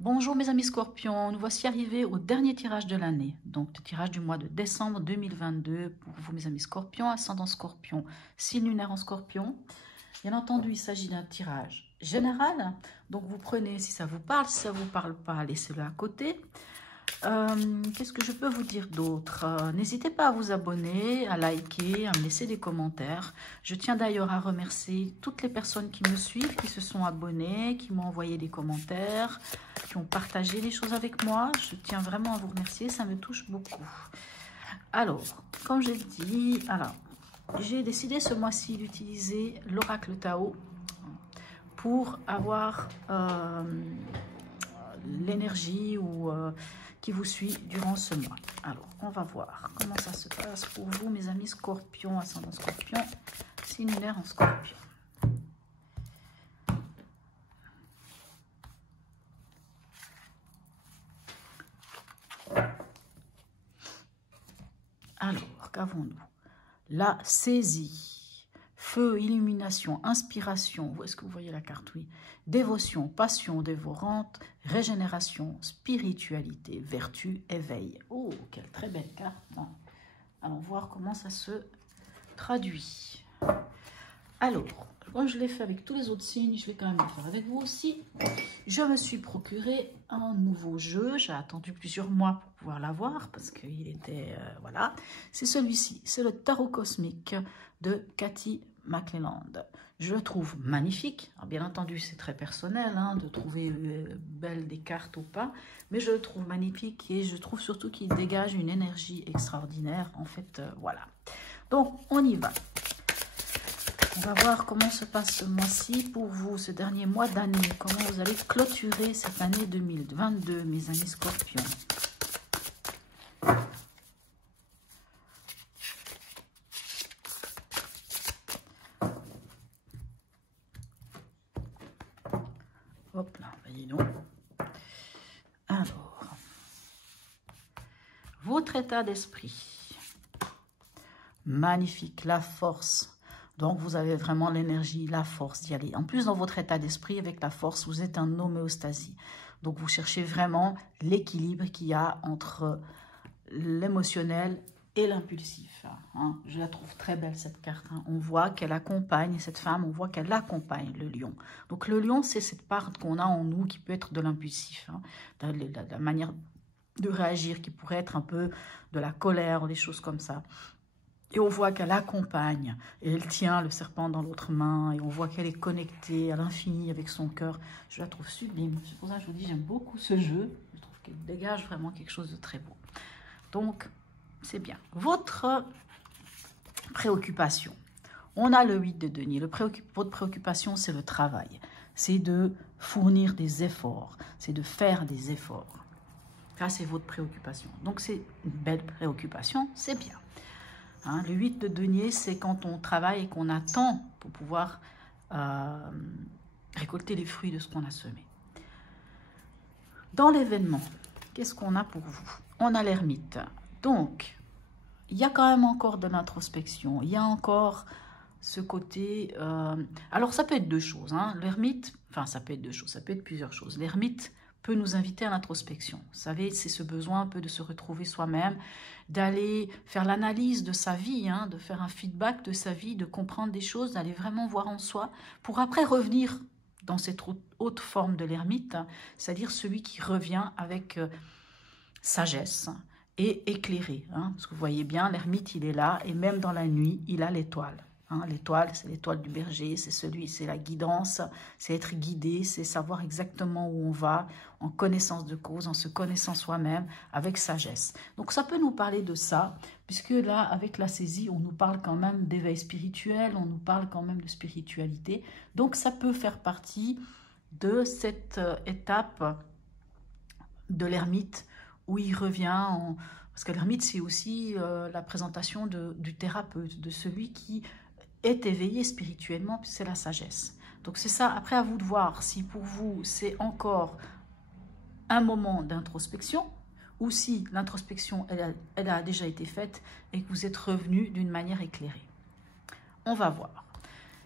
Bonjour mes amis scorpions, nous voici arrivés au dernier tirage de l'année, donc le tirage du mois de décembre 2022 pour vous mes amis scorpions, ascendant scorpion, signe lunaire en scorpion. Bien entendu, il s'agit d'un tirage général, donc vous prenez si ça vous parle, si ça ne vous parle pas, laissez-le à côté. Qu'est-ce que je peux vous dire d'autre? N'hésitez pas à vous abonner, à liker, à me laisser des commentaires. Je tiens d'ailleurs à remercier toutes les personnes qui me suivent, qui se sont abonnées, qui m'ont envoyé des commentaires, qui ont partagé les choses avec moi. Je tiens vraiment à vous remercier, ça me touche beaucoup. Alors, comme j'ai dit, j'ai décidé ce mois-ci d'utiliser l'oracle Tao pour avoir l'énergie qui vous suit durant ce mois. Alors, on va voir comment ça se passe pour vous, mes amis scorpions, ascendant scorpion, signe lunaire en scorpion. Alors, qu'avons-nous? La saisie. Feu, illumination, inspiration. Où est-ce que vous voyez la carte? Oui. Dévotion, passion dévorante, régénération, spiritualité, vertu, éveil. Oh, quelle très belle carte. Allons voir comment ça se traduit. Alors, comme je l'ai fait avec tous les autres signes, je vais quand même le faire avec vous aussi. Je me suis procuré un nouveau jeu. J'ai attendu plusieurs mois pour pouvoir l'avoir parce qu'il était... voilà. C'est celui-ci. C'est le tarot cosmique de Cathy McLelland. Je le trouve magnifique. Alors, bien entendu, c'est très personnel de trouver belle des cartes ou pas. Mais je le trouve magnifique et je trouve surtout qu'il dégage une énergie extraordinaire. En fait, voilà. Donc, on y va. On va voir comment se passe ce mois-ci pour vous, ce dernier mois d'année. Comment vous allez clôturer cette année 2022, mes amis scorpions. Hop là, voyez donc. Alors, votre état d'esprit. Magnifique, la force. Donc, vous avez vraiment l'énergie, la force d'y aller. En plus, dans votre état d'esprit, avec la force, vous êtes en homéostasie. Donc, vous cherchez vraiment l'équilibre qu'il y a entre l'émotionnel et l'impulsif. Je la trouve très belle, cette carte. On voit qu'elle accompagne, cette femme, on voit qu'elle accompagne le lion. Donc, le lion, c'est cette part qu'on a en nous qui peut être de l'impulsif. La manière de réagir qui pourrait être un peu de la colère ou des choses comme ça. Et on voit qu'elle accompagne, et elle tient le serpent dans l'autre main, et on voit qu'elle est connectée à l'infini avec son cœur. Je la trouve sublime. C'est pour ça que je vous dis, j'aime beaucoup ce jeu. Je trouve qu'elle dégage vraiment quelque chose de très beau. Donc, c'est bien. Votre préoccupation. On a le 8 de denier. Votre préoccupation, c'est le travail. C'est de fournir des efforts. C'est de faire des efforts. Ça, c'est votre préoccupation. Donc, c'est une belle préoccupation. C'est bien. Le 8 de denier, c'est quand on travaille et qu'on attend pour pouvoir récolter les fruits de ce qu'on a semé. Dans l'événement, qu'est-ce qu'on a pour vous? On a l'ermite. Donc, il y a quand même encore de l'introspection. Il y a encore ce côté... alors, ça peut être deux choses. L'ermite, enfin, ça peut être deux choses. Ça peut être plusieurs choses. L'ermite peut nous inviter à l'introspection. Vous savez, c'est ce besoin un peu de se retrouver soi-même, d'aller faire l'analyse de sa vie, de faire un feedback de sa vie, de comprendre des choses, d'aller vraiment voir en soi, pour après revenir dans cette haute forme de l'ermite, c'est-à-dire celui qui revient avec sagesse et éclairé. Parce que vous voyez bien, l'ermite, il est là, et même dans la nuit, il a l'étoile. L'étoile, c'est l'étoile du berger, c'est la guidance, c'est être guidé, c'est savoir exactement où on va, en connaissance de cause, en se connaissant soi-même, avec sagesse. Donc ça peut nous parler de ça, puisque là, avec la saisie, on nous parle quand même d'éveil spirituel, on nous parle quand même de spiritualité. Donc ça peut faire partie de cette étape de l'ermite, où il revient, parce que l'ermite, c'est aussi la présentation du thérapeute, de celui qui est éveillé spirituellement, puis c'est la sagesse. Donc c'est ça, après à vous de voir si pour vous c'est encore un moment d'introspection ou si l'introspection elle a déjà été faite et que vous êtes revenu d'une manière éclairée. On va voir.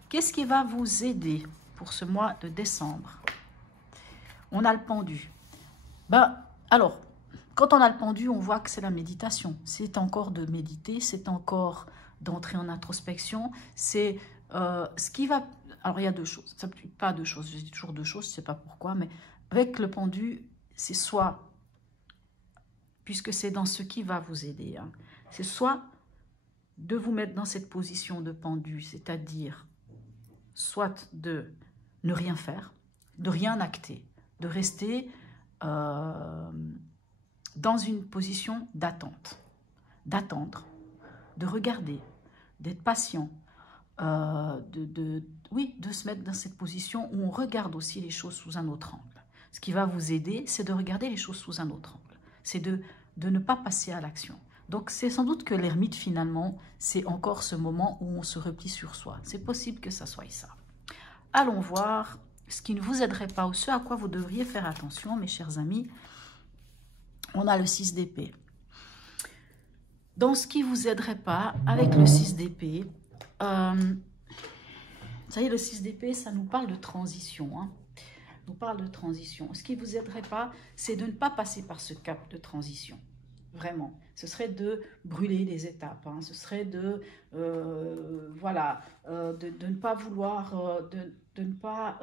Qu'est-ce qui va vous aider pour ce mois de décembre? On a le pendu. Ben, alors, quand on a le pendu, on voit que c'est la méditation. C'est encore de méditer, c'est encore d'entrer en introspection. C'est ce qui va... Alors, il y a deux choses. Ça, pas deux choses, je dis toujours deux choses, je ne sais pas pourquoi, mais avec le pendu, c'est soit, puisque c'est dans ce qui va vous aider, hein, c'est soit de vous mettre dans cette position de pendu, c'est-à-dire soit de ne rien faire, de rien acter, de rester dans une position d'attente, d'attendre, de regarder, d'être patient, oui, de se mettre dans cette position où on regarde aussi les choses sous un autre angle. Ce qui va vous aider, c'est de regarder les choses sous un autre angle. C'est de ne pas passer à l'action. Donc, c'est sans doute que l'ermite, finalement, c'est encore ce moment où on se replie sur soi. C'est possible que ça soit ça. Allons voir ce qui ne vous aiderait pas ou ce à quoi vous devriez faire attention, mes chers amis. On a le 6 d'épée. Dans ce qui ne vous aiderait pas, avec le 6 d'épée, vous savez, le 6 d'épée, ça nous parle de transition. Hein. Nous parle de transition. Ce qui ne vous aiderait pas, c'est de ne pas passer par ce cap de transition. Vraiment. Ce serait de brûler des étapes. Hein. Ce serait de, voilà, de ne pas vouloir, de ne pas,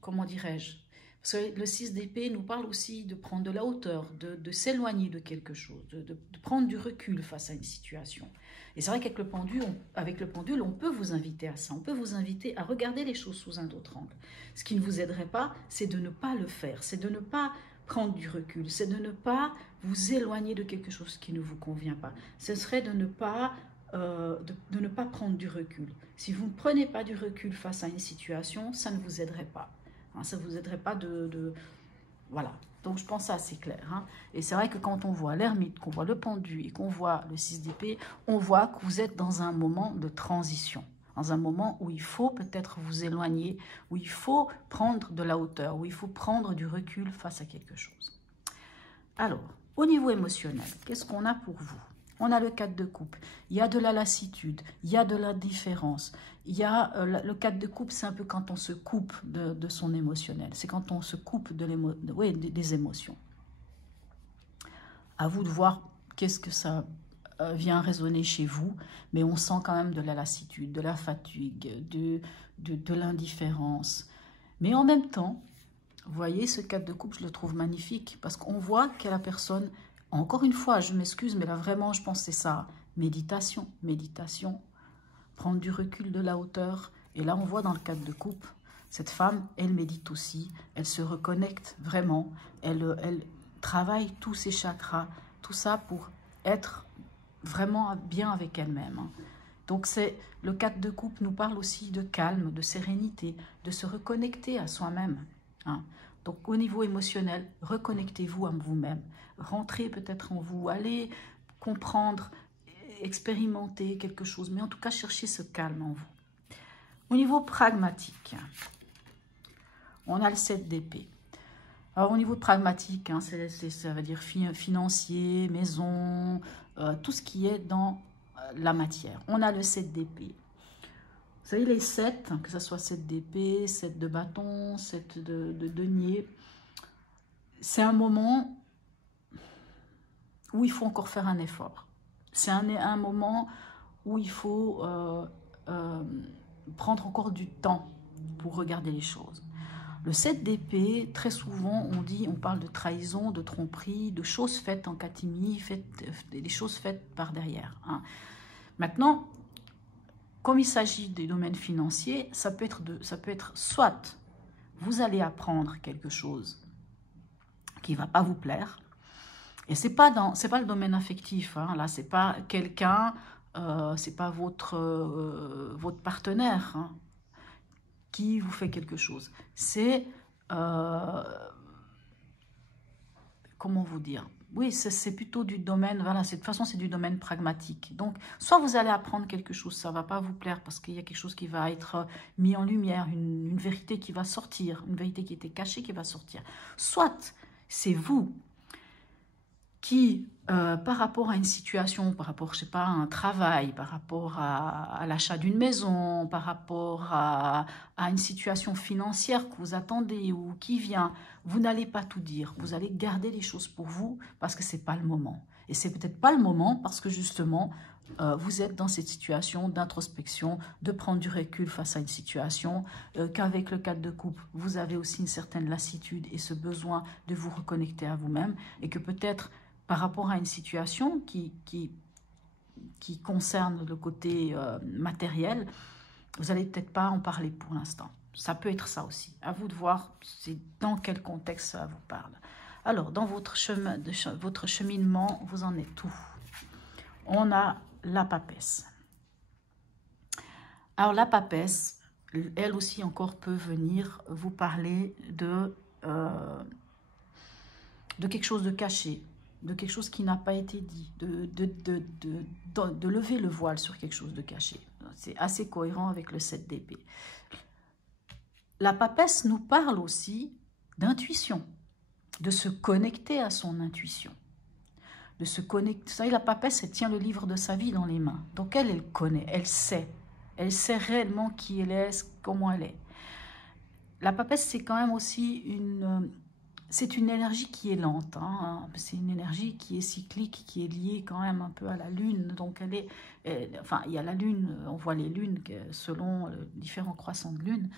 comment dirais-je? Parce que le 6 d'épée nous parle aussi de prendre de la hauteur, de s'éloigner de quelque chose, de prendre du recul face à une situation. Et c'est vrai qu'avec le pendule, on peut vous inviter à ça. On peut vous inviter à regarder les choses sous un autre angle. Ce qui ne vous aiderait pas, c'est de ne pas le faire. C'est de ne pas prendre du recul. C'est de ne pas vous éloigner de quelque chose qui ne vous convient pas. Ce serait de ne pas, de ne pas prendre du recul. Si vous ne prenez pas du recul face à une situation, ça ne vous aiderait pas. Hein, ça ne vous aiderait pas Voilà. Donc, je pense que c'est assez clair. Hein. Et c'est vrai que quand on voit l'ermite, qu'on voit le pendu et qu'on voit le 6 d'épée, on voit que vous êtes dans un moment de transition. Dans un moment où il faut peut-être vous éloigner, où il faut prendre de la hauteur, où il faut prendre du recul face à quelque chose. Alors, au niveau émotionnel, qu'est-ce qu'on a pour vous? On a le 4 de coupe, il y a de la lassitude, il y a de l'indifférence. Il y a le 4 de coupe, c'est un peu quand on se coupe de son émotionnel. C'est quand on se coupe des émotions. À vous de voir qu'est-ce que ça vient résonner chez vous, mais on sent quand même de la lassitude, de la fatigue, de l'indifférence. Mais en même temps, vous voyez, ce 4 de coupe, je le trouve magnifique parce qu'on voit que la personne... Encore une fois, je m'excuse, mais là vraiment, je pense que c'est ça. Méditation, méditation, prendre du recul, de la hauteur. Et là, on voit dans le 4 de coupe, cette femme, elle médite aussi, elle se reconnecte vraiment, elle travaille tous ses chakras, tout ça pour être vraiment bien avec elle-même. Donc, le 4 de coupe nous parle aussi de calme, de sérénité, de se reconnecter à soi-même. Hein. Donc, au niveau émotionnel, reconnectez-vous à vous-même. Rentrez peut-être en vous, allez comprendre, expérimenter quelque chose, mais en tout cas, cherchez ce calme en vous. Au niveau pragmatique, on a le 7 d'épée. Alors, au niveau pragmatique, hein, ça veut dire financier, maison, tout ce qui est dans la matière. On a le 7 d'épée. Vous savez, les 7, que ce soit 7 d'épée, 7 de bâton, 7 de denier, c'est un moment où il faut encore faire un effort. C'est un moment où il faut prendre encore du temps pour regarder les choses. Le 7 d'épée, très souvent, on parle de trahison, de tromperie, de choses faites en catimini, des choses faites par derrière. Hein. Maintenant, comme il s'agit des domaines financiers, ça peut être soit vous allez apprendre quelque chose qui ne va pas vous plaire, et c'est pas le domaine affectif, hein, là, c'est pas quelqu'un, c'est pas votre partenaire hein, qui vous fait quelque chose. C'est, comment vous dire? Oui, c'est plutôt du domaine, voilà, de toute façon, c'est du domaine pragmatique. Donc, soit vous allez apprendre quelque chose, ça ne va pas vous plaire parce qu'il y a quelque chose qui va être mis en lumière, une vérité qui va sortir, une vérité qui était cachée qui va sortir. Soit, c'est vous qui, par rapport à une situation, par rapport, je sais pas, à un travail, par rapport à l'achat d'une maison, par rapport à une situation financière que vous attendez ou qui vient, vous n'allez pas tout dire. Vous allez garder les choses pour vous parce que ce n'est pas le moment. Et c'est peut-être pas le moment parce que justement, vous êtes dans cette situation d'introspection, de prendre du recul face à une situation, qu'avec le 4 de coupe, vous avez aussi une certaine lassitude et ce besoin de vous reconnecter à vous-même et que peut-être par rapport à une situation qui concerne le côté matériel, vous n'allez peut-être pas en parler pour l'instant. Ça peut être ça aussi. À vous de voir dans quel contexte ça vous parle. Alors, dans votre cheminement, vous en êtes où? On a la papesse. Alors, la papesse, elle aussi encore peut venir vous parler de quelque chose de caché, de quelque chose qui n'a pas été dit, de lever le voile sur quelque chose de caché. C'est assez cohérent avec le 7 d'épée. La papesse nous parle aussi d'intuition, de se connecter à son intuition. De se connecter. Vous savez, la papesse, elle tient le livre de sa vie dans les mains. Donc elle connaît, elle sait. Elle sait réellement qui elle est, comment elle est. La papesse, c'est quand même aussi une... C'est une énergie qui est lente, hein. C'est une énergie qui est cyclique, qui est liée quand même un peu à la lune. Donc enfin, il y a la lune, on voit les lunes selon différents croissants de lune.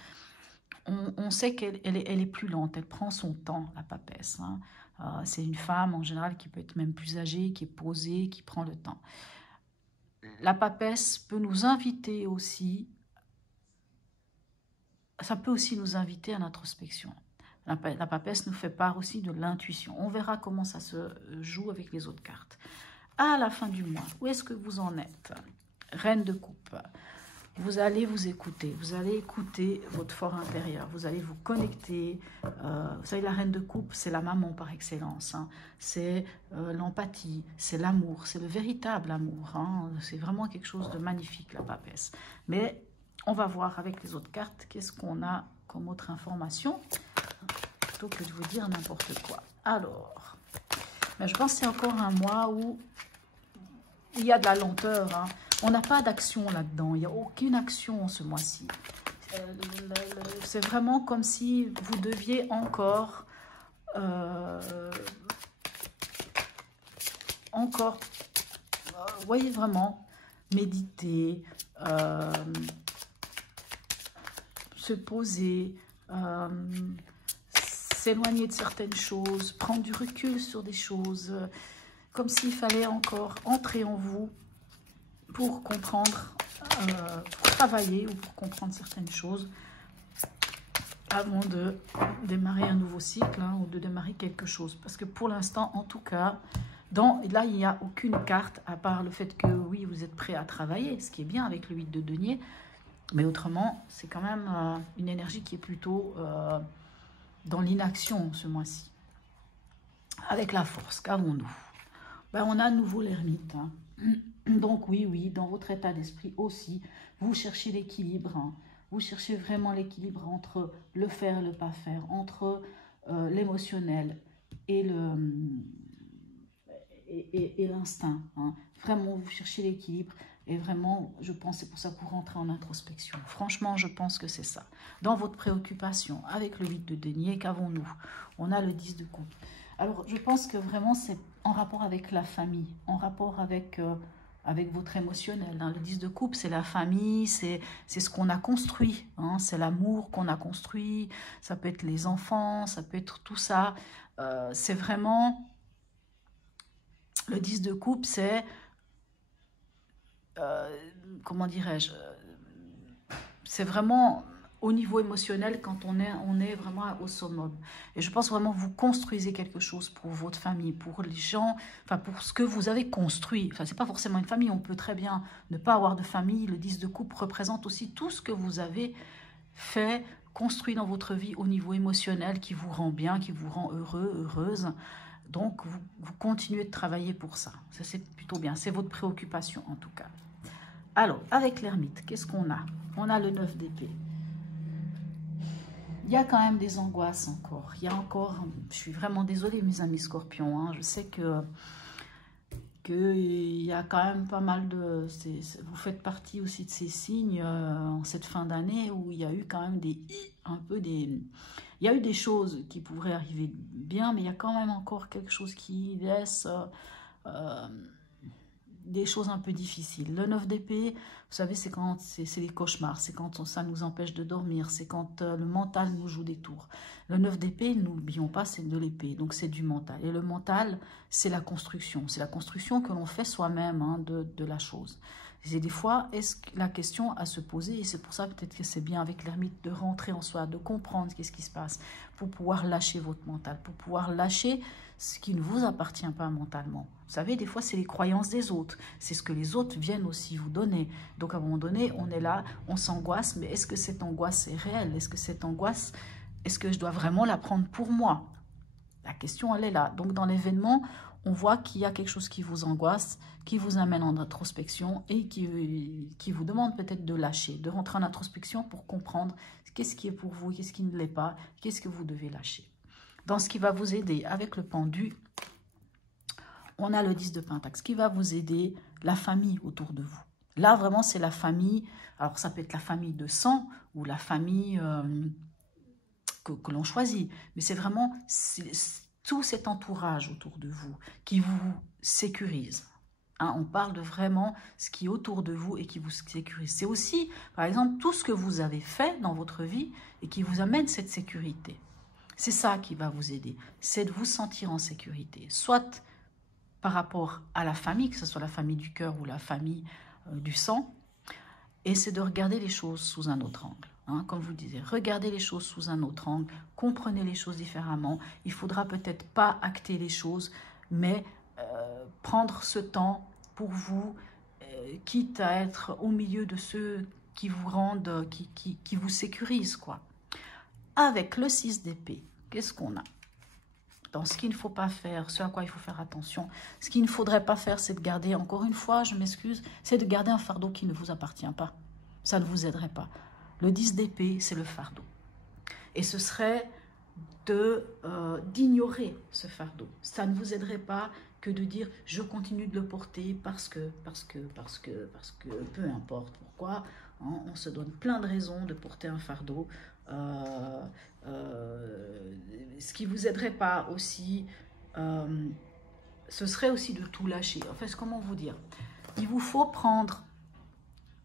On sait qu'elle est plus lente, elle prend son temps, la papesse, hein. C'est une femme en général qui peut être même plus âgée, qui est posée, qui prend le temps. La papesse peut nous inviter aussi, ça peut aussi nous inviter à l'introspection. La papesse nous fait part aussi de l'intuition. On verra comment ça se joue avec les autres cartes. À la fin du mois, où est-ce que vous en êtes? Reine de coupe. Vous allez vous écouter. Vous allez écouter votre fort intérieur. Vous allez vous connecter. Vous savez, la reine de coupe, c'est la maman par excellence, hein. C'est l'empathie, c'est l'amour, c'est le véritable amour, hein. C'est vraiment quelque chose de magnifique, la papesse. Mais on va voir avec les autres cartes qu'est-ce qu'on a comme autre information, plutôt que de vous dire n'importe quoi. Alors, mais je pense que c'est encore un mois où il y a de la lenteur, hein. On n'a pas d'action là-dedans, il n'y a aucune action ce mois-ci. C'est vraiment comme si vous deviez encore, vous voyez vraiment, méditer, se poser, s'éloigner de certaines choses, prendre du recul sur des choses, comme s'il fallait encore entrer en vous pour comprendre, pour travailler ou pour comprendre certaines choses avant de démarrer un nouveau cycle, hein, ou de démarrer quelque chose. Parce que pour l'instant, en tout cas, là, il n'y a aucune carte à part le fait que oui, vous êtes prêt à travailler, ce qui est bien avec le 8 de denier. Mais autrement, c'est quand même une énergie qui est plutôt dans l'inaction ce mois-ci. Avec la force, qu'avons-nous? Ben, on a à nouveau l'ermite, hein. Donc oui, dans votre état d'esprit aussi, vous cherchez l'équilibre, hein. Vous cherchez vraiment l'équilibre entre le faire et le pas faire, entre l'émotionnel et l'instinct, hein. Vraiment, vous cherchez l'équilibre. Et vraiment, je pense, c'est pour ça que vous rentrez en introspection. Franchement, je pense que c'est ça. Dans votre préoccupation, avec le 8 de denier, qu'avons-nous? On a le 10 de coupe. Alors, je pense que vraiment, c'est en rapport avec la famille, en rapport avec votre émotionnel, hein. Le 10 de coupe, c'est la famille, c'est ce qu'on a construit, hein. C'est l'amour qu'on a construit, ça peut être les enfants, ça peut être tout ça. C'est vraiment... Le 10 de coupe, c'est... comment dirais-je, c'est vraiment au niveau émotionnel quand on est vraiment au summum. Et je pense vraiment que vous construisez quelque chose pour votre famille, pour les gens, enfin pour ce que vous avez construit. Enfin, c'est pas forcément une famille, on peut très bien ne pas avoir de famille. Le 10 de coupe représente aussi tout ce que vous avez fait, construit dans votre vie au niveau émotionnel qui vous rend bien, qui vous rend heureux, heureuse. Donc, vous continuez de travailler pour ça. Ça, c'est plutôt bien. C'est votre préoccupation, en tout cas. Alors, avec l'ermite, qu'est-ce qu'on a? On a le 9 d'épée. il y a quand même des angoisses encore. Il y a encore, je suis vraiment désolée mes amis scorpions, hein, je sais que il y a quand même pas mal de... vous faites partie aussi de ces signes en cette fin d'année où il y a eu quand même il y a eu des choses qui pourraient arriver bien, mais il y a quand même encore quelque chose qui laisse des choses un peu difficiles. Le 9 d'épée, vous savez, c'est quand c'est les cauchemars, c'est quand ça nous empêche de dormir, c'est quand le mental nous joue des tours. Le 9 d'épée, n'oublions pas, c'est de l'épée, donc c'est du mental. Et le mental, c'est la construction que l'on fait soi-même hein, de la chose. Et des fois, est-ce la question à se poser, et c'est pour ça peut-être que c'est bien avec l'ermite de rentrer en soi, de comprendre qu'est-ce qui se passe, pour pouvoir lâcher votre mental, pour pouvoir lâcher ce qui ne vous appartient pas mentalement. Vous savez, des fois, c'est les croyances des autres. C'est ce que les autres viennent aussi vous donner. Donc, à un moment donné, on est là, on s'angoisse. Mais est-ce que cette angoisse est réelle? Est-ce que cette angoisse, est-ce que je dois vraiment la prendre pour moi? La question, elle est là. Donc, dans l'événement, on voit qu'il y a quelque chose qui vous angoisse, qui vous amène en introspection et qui vous demande peut-être de lâcher, de rentrer en introspection pour comprendre qu'est-ce qui est pour vous, qu'est-ce qui ne l'est pas, qu'est-ce que vous devez lâcher. Dans ce qui va vous aider avec le pendu, on a le 10 de Pentacle. Ce qui va vous aider, la famille autour de vous. Là, vraiment, c'est la famille. Alors, ça peut être la famille de sang ou la famille que l'on choisit. Mais c'est vraiment tout cet entourage autour de vous qui vous sécurise. Hein, on parle de vraiment ce qui est autour de vous et qui vous sécurise. C'est aussi, par exemple, tout ce que vous avez fait dans votre vie et qui vous amène cette sécurité. C'est ça qui va vous aider, c'est de vous sentir en sécurité, soit par rapport à la famille, que ce soit la famille du cœur ou la famille du sang, et c'est de regarder les choses sous un autre angle. Hein, comme je vous disais, regardez les choses sous un autre angle, comprenez les choses différemment. Il faudra peut-être pas acter les choses, mais prendre ce temps pour vous, quitte à être au milieu de ceux qui vous rendent, qui vous sécurisent, quoi. Avec le 6 d'épée, qu'est-ce qu'on a? Dans ce qu'il ne faut pas faire, ce à quoi il faut faire attention, ce qu'il ne faudrait pas faire, c'est de garder, encore une fois, je m'excuse, c'est de garder un fardeau qui ne vous appartient pas. Ça ne vous aiderait pas. Le 10 d'épée, c'est le fardeau. Et ce serait d'ignorer ce fardeau. Ça ne vous aiderait pas que de dire « je continue de le porter parce que, peu importe pourquoi hein, ». On se donne plein de raisons de porter un fardeau. Ce qui vous aiderait pas aussi, ce serait aussi de tout lâcher. En fait, comment vous dire? Il vous faut prendre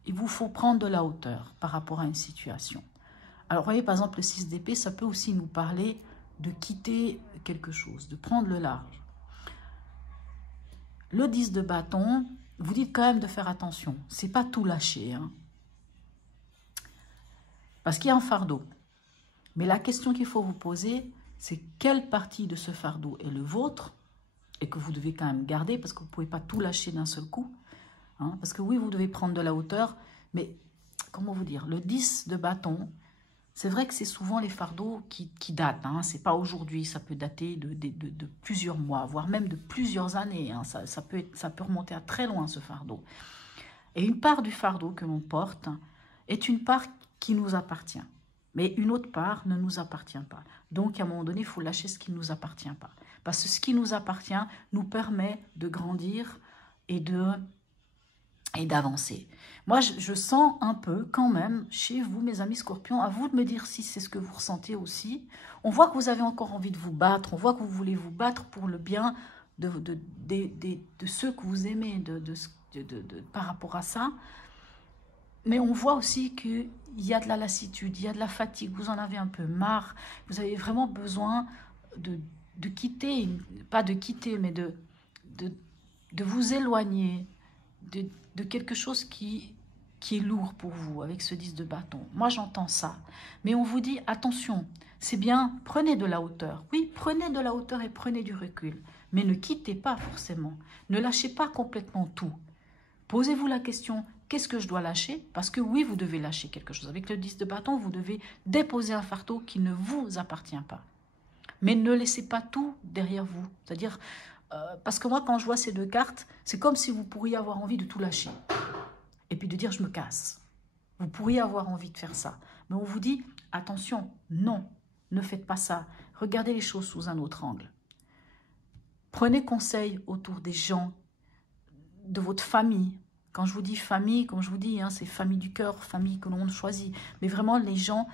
de la hauteur par rapport à une situation. Alors, voyez, par exemple, le 6 d'épée, ça peut aussi nous parler de quitter quelque chose, de prendre le large. Le 10 de bâton, vous dites quand même de faire attention. C'est pas tout lâcher, hein. Parce qu'il y a un fardeau. Mais la question qu'il faut vous poser, c'est quelle partie de ce fardeau est le vôtre et que vous devez quand même garder parce que vous ne pouvez pas tout lâcher d'un seul coup. Hein, parce que oui, vous devez prendre de la hauteur, mais comment vous dire, le 10 de bâton, c'est vrai que c'est souvent les fardeaux qui datent. Hein, ce n'est pas aujourd'hui, ça peut dater de plusieurs mois, voire même de plusieurs années. Hein, ça peut remonter à très loin ce fardeau. Et une part du fardeau que l'on porte est une part qui nous appartient. Mais une autre part ne nous appartient pas. Donc, à un moment donné, il faut lâcher ce qui ne nous appartient pas. Parce que ce qui nous appartient nous permet de grandir et d'avancer. Moi, je sens un peu quand même chez vous, mes amis scorpions, à vous de me dire si c'est ce que vous ressentez aussi. On voit que vous avez encore envie de vous battre, on voit que vous voulez vous battre pour le bien de ceux que vous aimez, par rapport à ça. Mais on voit aussi qu'il y a de la lassitude, il y a de la fatigue, vous en avez un peu marre, vous avez vraiment besoin de quitter, pas de quitter, mais de vous éloigner de quelque chose qui est lourd pour vous, avec ce 10 de bâton. Moi, j'entends ça. Mais on vous dit, attention, c'est bien, prenez de la hauteur. Oui, prenez de la hauteur et prenez du recul. Mais ne quittez pas forcément. Ne lâchez pas complètement tout. Posez-vous la question, qu'est-ce que je dois lâcher? Parce que oui, vous devez lâcher quelque chose. Avec le 10 de bâton, vous devez déposer un fardeau qui ne vous appartient pas. Mais ne laissez pas tout derrière vous. C'est-à-dire, parce que moi, quand je vois ces deux cartes, c'est comme si vous pourriez avoir envie de tout lâcher. Et puis de dire, je me casse. Vous pourriez avoir envie de faire ça. Mais on vous dit, attention, non. Ne faites pas ça. Regardez les choses sous un autre angle. Prenez conseil autour des gens, de votre famille. Quand je vous dis famille, comme je vous dis, hein, c'est famille du cœur, famille que l'on choisit. Mais vraiment les gens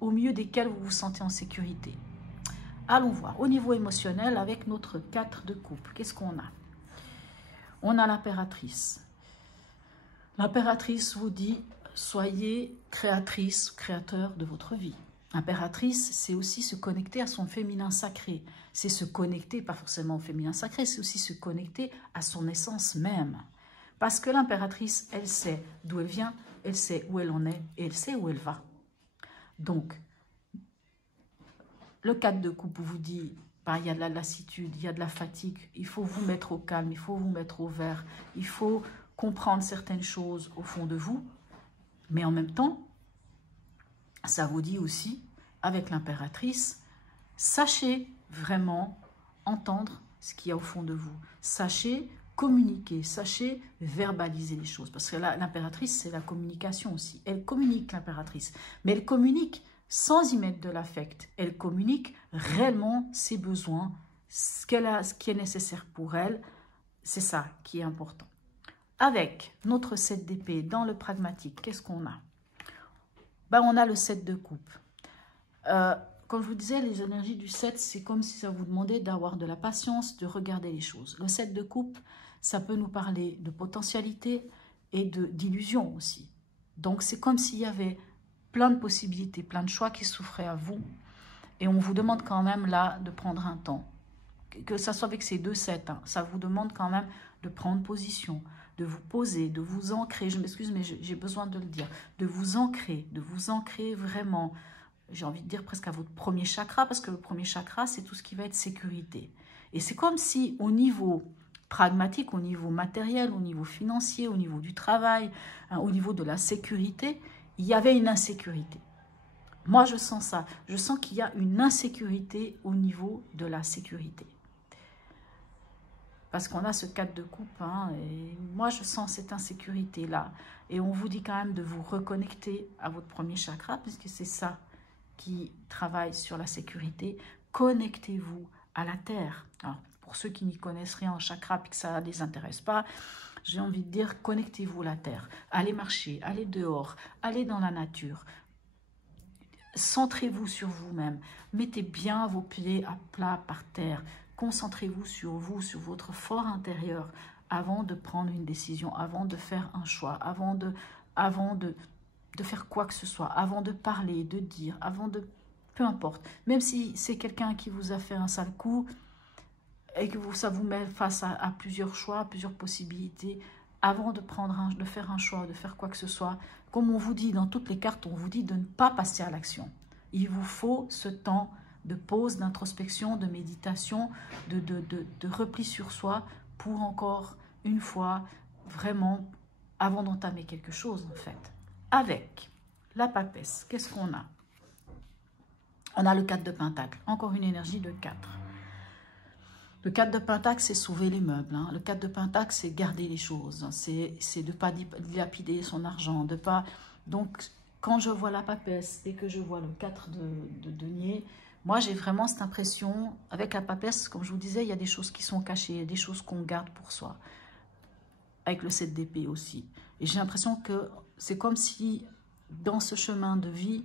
au milieu desquels vous vous sentez en sécurité. Allons voir. Au niveau émotionnel, avec notre 4 de coupe, qu'est-ce qu'on a? On a l'impératrice. L'impératrice vous dit, soyez créatrice, créateur de votre vie. Impératrice, c'est aussi se connecter à son féminin sacré. C'est se connecter, pas forcément au féminin sacré, c'est aussi se connecter à son essence même. Parce que l'impératrice, elle sait d'où elle vient, elle sait où elle en est et elle sait où elle va. Donc, le 4 de coupe vous dit, bah, il y a de la lassitude, il y a de la fatigue, il faut vous mettre au calme, il faut vous mettre au vert, il faut comprendre certaines choses au fond de vous, mais en même temps, ça vous dit aussi, avec l'impératrice, sachez vraiment entendre ce qu'il y a au fond de vous. Sachez communiquer, sachez verbaliser les choses. Parce que l'impératrice, c'est la communication aussi. Elle communique, l'impératrice. Mais elle communique sans y mettre de l'affect. Elle communique réellement ses besoins, ce qui est nécessaire pour elle. C'est ça qui est important. Avec notre 7 d'épée dans le pragmatique, qu'est-ce qu'on a? Ben, on a le 7 de coupe. Comme je vous disais, les énergies du 7, c'est comme si ça vous demandait d'avoir de la patience, de regarder les choses. Le 7 de coupe, ça peut nous parler de potentialité et d'illusion aussi. Donc, c'est comme s'il y avait plein de possibilités, plein de choix qui s'offraient à vous. Et on vous demande quand même là de prendre un temps. Que ça soit avec ces deux 7, hein, ça vous demande quand même de prendre position, de vous poser, de vous ancrer. Je m'excuse, mais j'ai besoin de le dire. De vous ancrer vraiment, j'ai envie de dire presque à votre premier chakra, parce que le premier chakra, c'est tout ce qui va être sécurité. Et c'est comme si au niveau pragmatique, au niveau matériel, au niveau financier, au niveau du travail, hein, au niveau de la sécurité, il y avait une insécurité. Moi, je sens ça. Je sens qu'il y a une insécurité au niveau de la sécurité. Parce qu'on a ce 4 de coupe, hein, et moi, je sens cette insécurité-là. Et on vous dit quand même de vous reconnecter à votre premier chakra, puisque c'est ça qui travaille sur la sécurité. Connectez-vous à la terre. Alors, pour ceux qui n'y connaissent rien en chakra et que ça ne les intéresse pas, j'ai envie de dire, connectez-vous à la terre. Allez marcher, allez dehors, allez dans la nature. Centrez-vous sur vous-même. Mettez bien vos pieds à plat par terre. Concentrez-vous sur vous, sur votre fort intérieur, avant de prendre une décision, avant de faire un choix, avant de faire quoi que ce soit, avant de parler, de dire, avant de... Peu importe. Même si c'est quelqu'un qui vous a fait un sale coup et que ça vous met face à plusieurs choix, à plusieurs possibilités, avant de faire un choix, de faire quoi que ce soit, comme on vous dit dans toutes les cartes, on vous dit de ne pas passer à l'action. Il vous faut ce temps de pause, d'introspection, de méditation, de repli sur soi pour encore une fois, vraiment, avant d'entamer quelque chose en fait. Avec la papesse, qu'est-ce qu'on a? On a le 4 de Pentacle, encore une énergie de 4. Le 4 de Pentacle, c'est sauver les meubles. Hein. Le 4 de Pentacle, c'est garder les choses. C'est de ne pas dilapider son argent. De pas... Donc, quand je vois la papesse et que je vois le 4 de denier, moi, j'ai vraiment cette impression, avec la papesse, comme je vous disais, il y a des choses qui sont cachées, des choses qu'on garde pour soi. Avec le 7 d'épée aussi. Et j'ai l'impression que c'est comme si, dans ce chemin de vie,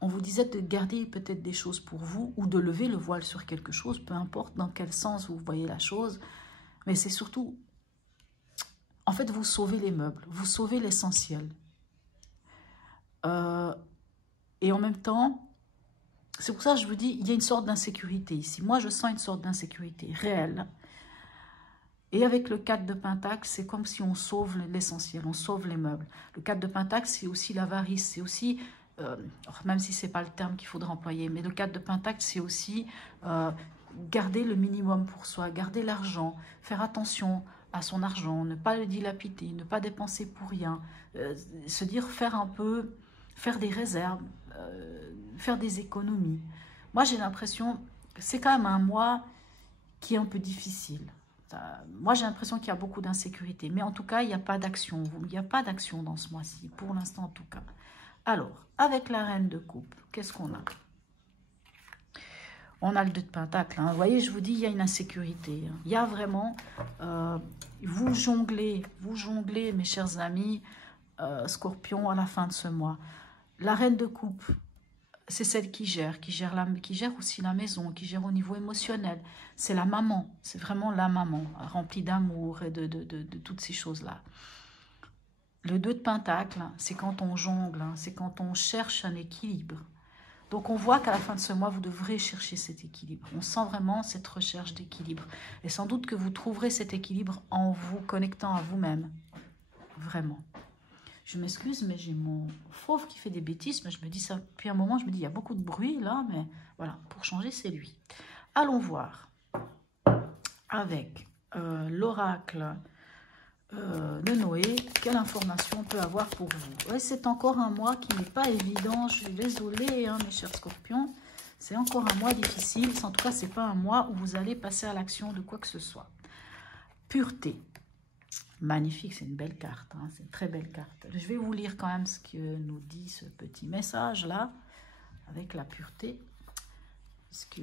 on vous disait de garder peut-être des choses pour vous ou de lever le voile sur quelque chose, peu importe dans quel sens vous voyez la chose. Mais c'est surtout, en fait, vous sauvez les meubles, vous sauvez l'essentiel. Et en même temps, c'est pour ça que je vous dis, il y a une sorte d'insécurité ici. Moi, je sens une sorte d'insécurité réelle. Et avec le 4 de Pentacle, c'est comme si on sauve l'essentiel, on sauve les meubles. Le 4 de Pentacle, c'est aussi l'avarice, c'est aussi... même si ce n'est pas le terme qu'il faudra employer, mais le 4 de Pentacle, c'est aussi garder le minimum pour soi, garder l'argent, faire attention à son argent, ne pas le dilapider, ne pas dépenser pour rien, se dire faire des réserves, faire des économies. Moi, j'ai l'impression que c'est quand même un mois qui est un peu difficile. Moi, j'ai l'impression qu'il y a beaucoup d'insécurité, mais en tout cas, il n'y a pas d'action. Il n'y a pas d'action dans ce mois-ci, pour l'instant en tout cas. Alors, avec la reine de coupe, qu'est-ce qu'on a? On a le 2 de pentacle. Hein. Vous voyez, je vous dis, il y a une insécurité. Hein. Il y a vraiment... vous jonglez, mes chers amis, Scorpion, à la fin de ce mois. La reine de coupe, c'est celle qui gère aussi la maison, qui gère au niveau émotionnel. C'est la maman, c'est vraiment la maman, remplie d'amour et de toutes ces choses-là. Le 2 de pentacle, c'est quand on jongle, hein, c'est quand on cherche un équilibre. Donc on voit qu'à la fin de ce mois, vous devrez chercher cet équilibre. On sent vraiment cette recherche d'équilibre. Et sans doute que vous trouverez cet équilibre en vous connectant à vous-même. Vraiment. Je m'excuse, mais j'ai mon fauve qui fait des bêtises. Mais je me dis ça depuis un moment, je me dis, il y a beaucoup de bruit là. Mais voilà, pour changer, c'est lui. Allons voir avec l'oracle de Noé, quelle information on peut avoir pour vous. Ouais, c'est encore un mois qui n'est pas évident, je suis désolée hein, mes chers scorpions, c'est encore un mois difficile, en tout cas c'est pas un mois où vous allez passer à l'action de quoi que ce soit. Pureté, magnifique, c'est une belle carte, hein, c'est une très belle carte. Je vais vous lire quand même ce que nous dit ce petit message là, avec la pureté, puisque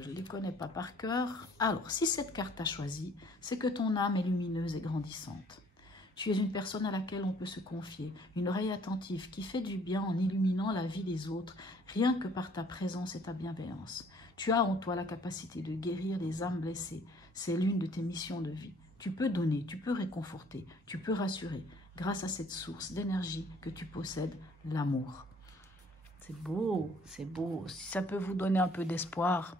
je ne les connais pas par cœur. Alors, si cette carte t'a choisi, c'est que ton âme est lumineuse et grandissante. Tu es une personne à laquelle on peut se confier, une oreille attentive qui fait du bien en illuminant la vie des autres, rien que par ta présence et ta bienveillance. Tu as en toi la capacité de guérir les âmes blessées. C'est l'une de tes missions de vie. Tu peux donner, tu peux réconforter, tu peux rassurer, grâce à cette source d'énergie que tu possèdes, l'amour. C'est beau, c'est beau. Si ça peut vous donner un peu d'espoir.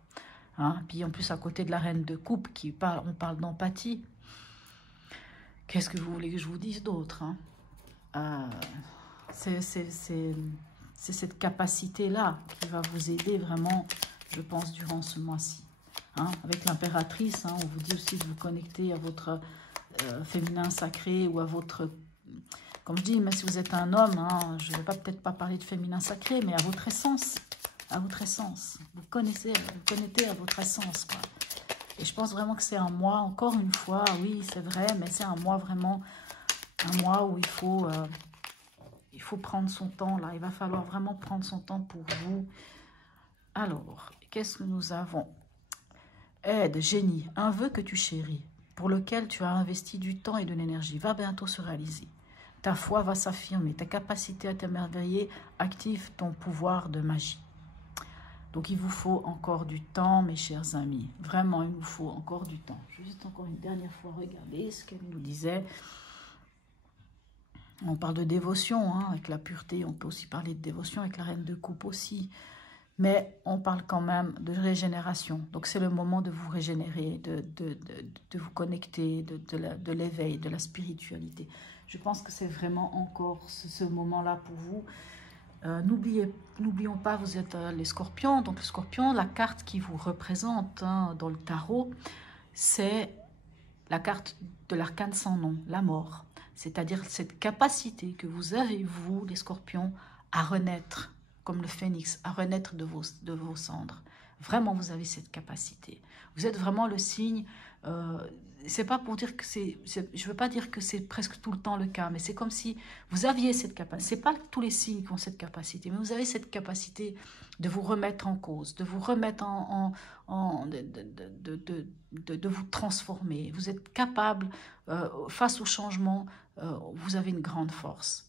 Hein. Puis en plus, à côté de la reine de coupe, on parle d'empathie. Qu'est-ce que vous voulez que je vous dise d'autre hein? C'est cette capacité-là qui va vous aider vraiment, je pense, durant ce mois-ci. Hein. Avec l'impératrice, hein, on vous dit aussi de vous connecter à votre féminin sacré ou à votre... Comme je dis, mais si vous êtes un homme, hein, je ne vais peut-être pas parler de féminin sacré, mais à votre essence. À votre essence. Vous connectez à votre essence. Quoi. Et je pense vraiment que c'est un mois, encore une fois, oui, c'est vrai, mais c'est un mois vraiment, un mois où il faut prendre son temps, là. Il va falloir vraiment prendre son temps pour vous. Alors, qu'est-ce que nous avons? Aide, génie, un vœu que tu chéris, pour lequel tu as investi du temps et de l'énergie, va bientôt se réaliser. Ta foi va s'affirmer, ta capacité à t'émerveiller active ton pouvoir de magie. Donc, il vous faut encore du temps, mes chers amis. Vraiment, il vous faut encore du temps. Je vais juste encore une dernière fois regarder ce qu'elle nous disait. On parle de dévotion, hein, avec la pureté. On peut aussi parler de dévotion avec la reine de coupe aussi. Mais on parle quand même de régénération. Donc, c'est le moment de vous régénérer, de vous connecter, de l'éveil, de la spiritualité. Je pense que c'est vraiment encore ce moment-là pour vous. N'oublions pas, vous êtes les scorpions. Donc, le scorpion, la carte qui vous représente hein, dans le tarot, c'est la carte de l'arcane sans nom, la mort. C'est-à-dire cette capacité que vous avez, vous, les scorpions, à renaître, comme le phénix, à renaître de vos cendres. Vraiment, vous avez cette capacité. Vous êtes vraiment le signe... c'est pas pour dire que je veux pas dire que c'est presque tout le temps le cas, mais c'est comme si vous aviez cette capacité. C'est pas tous les signes qui ont cette capacité, mais vous avez cette capacité de vous remettre en cause, de vous remettre de vous transformer. Vous êtes capable, face au changement, vous avez une grande force.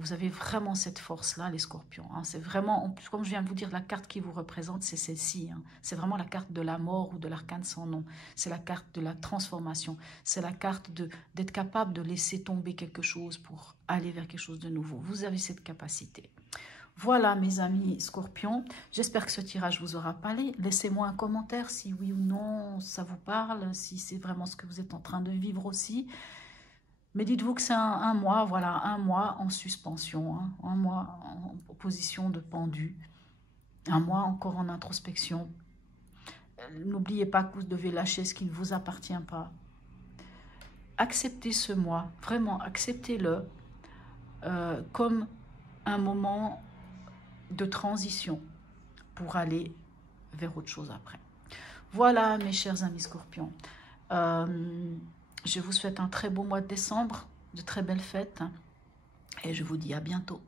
Vous avez vraiment cette force-là, les scorpions. Hein. C'est vraiment, comme je viens de vous dire, la carte qui vous représente, c'est celle-ci. Hein. C'est vraiment la carte de la mort ou de l'arcane sans nom. C'est la carte de la transformation. C'est la carte d'être capable de laisser tomber quelque chose pour aller vers quelque chose de nouveau. Vous avez cette capacité. Voilà, mes amis scorpions. J'espère que ce tirage vous aura parlé. Laissez-moi un commentaire si oui ou non ça vous parle, si c'est vraiment ce que vous êtes en train de vivre aussi. Mais dites-vous que c'est un mois, voilà, un mois en suspension, hein, un mois en position de pendu, un mois encore en introspection. N'oubliez pas que vous devez lâcher ce qui ne vous appartient pas. Acceptez ce mois, vraiment, acceptez-le comme un moment de transition pour aller vers autre chose après. Voilà, mes chers amis scorpions. Je vous souhaite un très beau mois de décembre, de très belles fêtes, et je vous dis à bientôt.